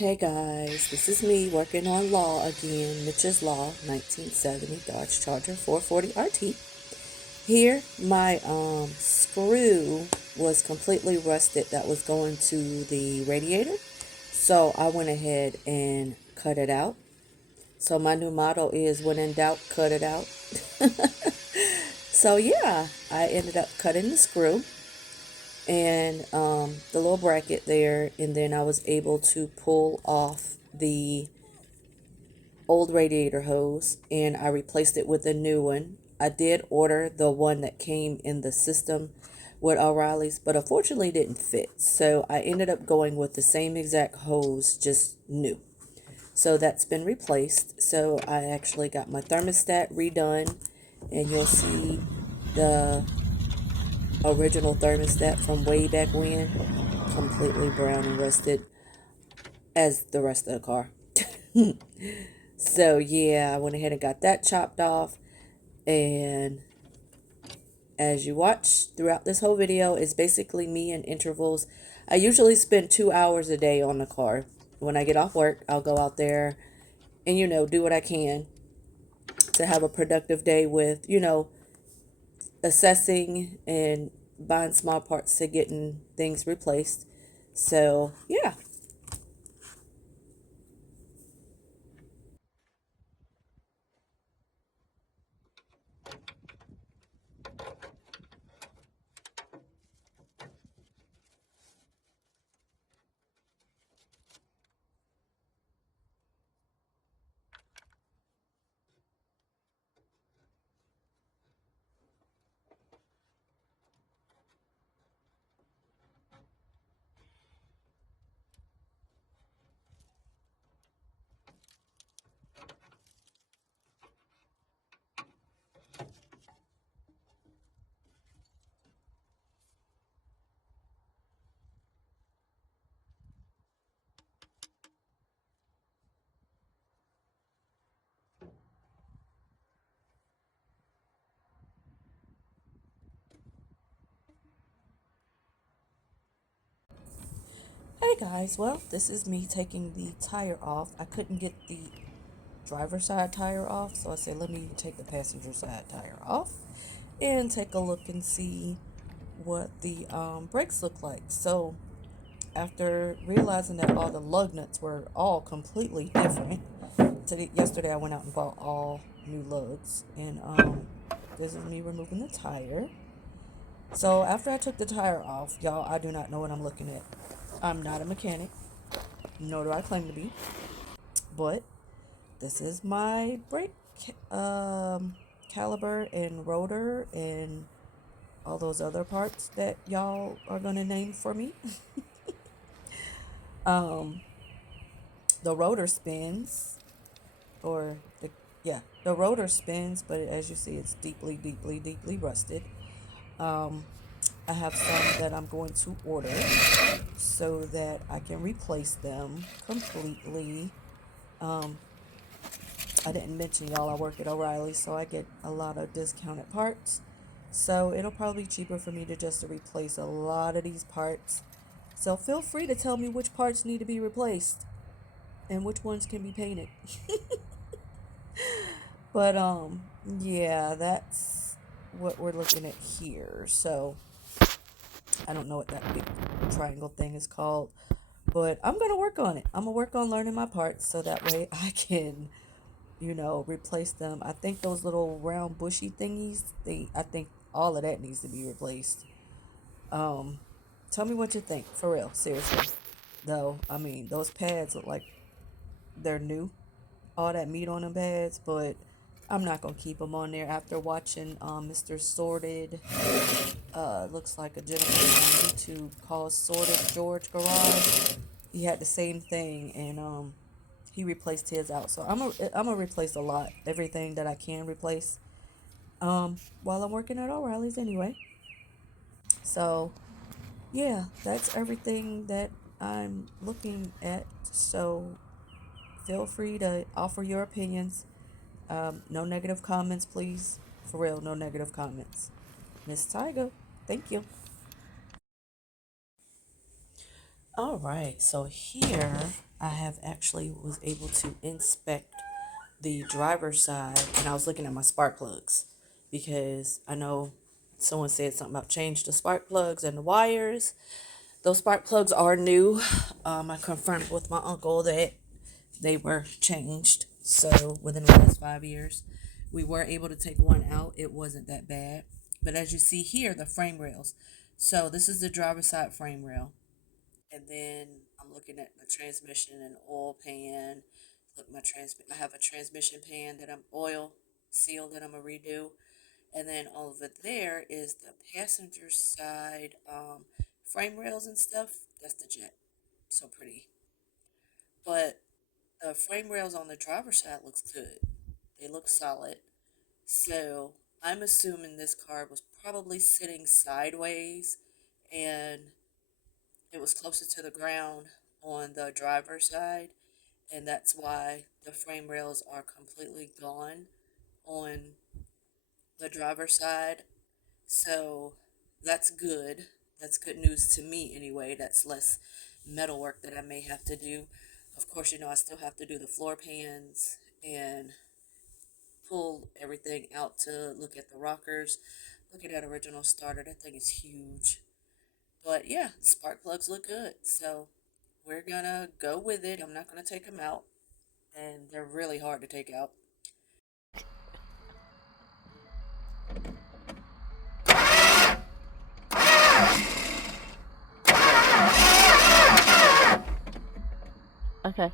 Hey guys, this is me working on Law again, Mitch's Law, 1970 Dodge Charger 440 RT. Here, my screw was completely rusted that was going to the radiator, so I went ahead and cut it out. So my new motto is, when in doubt, cut it out. So yeah, I ended up cutting the screw and the little bracket there, and then I was able to pull off the old radiator hose and I replaced it with a new one. I did order the one that came in the system with O'Reilly's, but unfortunately didn't fit. So I ended up going with the same exact hose, just new. So that's been replaced. So I actually got my thermostat redone, and you'll see the original thermostat from way back when, completely brown and rusted as the rest of the car. So yeah, I went ahead and got that chopped off, and as you watch throughout this whole video, it's basically me in intervals. I usually spend 2 hours a day on the car. When I get off work, I'll go out there and, do what I can to have a productive day with, assessing and buying small parts to getting things replaced. So, yeah. Hey guys, well, this is me taking the tire off. I couldn't get the driver's side tire off, so I said let me take the passenger side tire off and take a look and see what the brakes look like. So after realizing that all the lug nuts were all completely different, yesterday I went out and bought all new lugs, and this is me removing the tire. So after I took the tire off, y'all, I do not know what I'm looking at. I'm not a mechanic, nor do I claim to be, but this is my brake caliber and rotor and all those other parts that y'all are gonna name for me. um, the rotor spins, or the rotor spins, but as you see, it's deeply, deeply, deeply rusted. Um, I have some that I'm going to order so that I can replace them completely. Um, I didn't mention y'all, I work at O'Reilly, so I get a lot of discounted parts. So it'll probably be cheaper for me to just to replace a lot of these parts. So feel free to tell me which parts need to be replaced and which ones can be painted. But yeah, that's what we're looking at here. So I don't know what that big triangle thing is called, but I'm gonna work on it. I'm gonna work on learning my parts so that way I can, replace them. I think those little round bushy thingies, I think all of that needs to be replaced. Um, Tell me what you think, for real, seriously. Though, I mean, those pads look like they're new, all that meat on them pads, but I'm not gonna keep them on there after watching Mr. Sorted. Looks like a gentleman on YouTube called Sorted George Garage. He had the same thing, and he replaced his out. So I'm gonna replace a lot, everything that I can replace. While I'm working at O'Reilly's anyway. So yeah, that's everything that I'm looking at. So feel free to offer your opinions. No negative comments, please. For real, no negative comments. Miss Tiger, thank you. All right, so here I have actually was able to inspect the driver's side, and I was looking at my spark plugs because I know someone said something about change the spark plugs and the wires. Those spark plugs are new. I confirmed with my uncle that they were changed. So within the last 5 years, we were able to take one out. It wasn't that bad. But as you see here, the frame rails. So this is the driver's side frame rail. And then I'm looking at the transmission and oil pan. Look, I have a transmission pan that I'm oil sealed that I'm gonna redo. And then over there is the passenger side frame rails and stuff. That's the jet. So pretty. But the frame rails on the driver's side looks good. They look solid. So I'm assuming this car was probably sitting sideways and it was closer to the ground on the driver's side, and that's why the frame rails are completely gone on the driver's side. So that's good. That's good news to me anyway. That's less metal work that I may have to do. Of course, I still have to do the floor pans and pull everything out to look at the rockers. Look at that original starter. That thing is huge. But yeah, spark plugs look good. So we're gonna go with it. I'm not gonna take them out. And they're really hard to take out. Okay.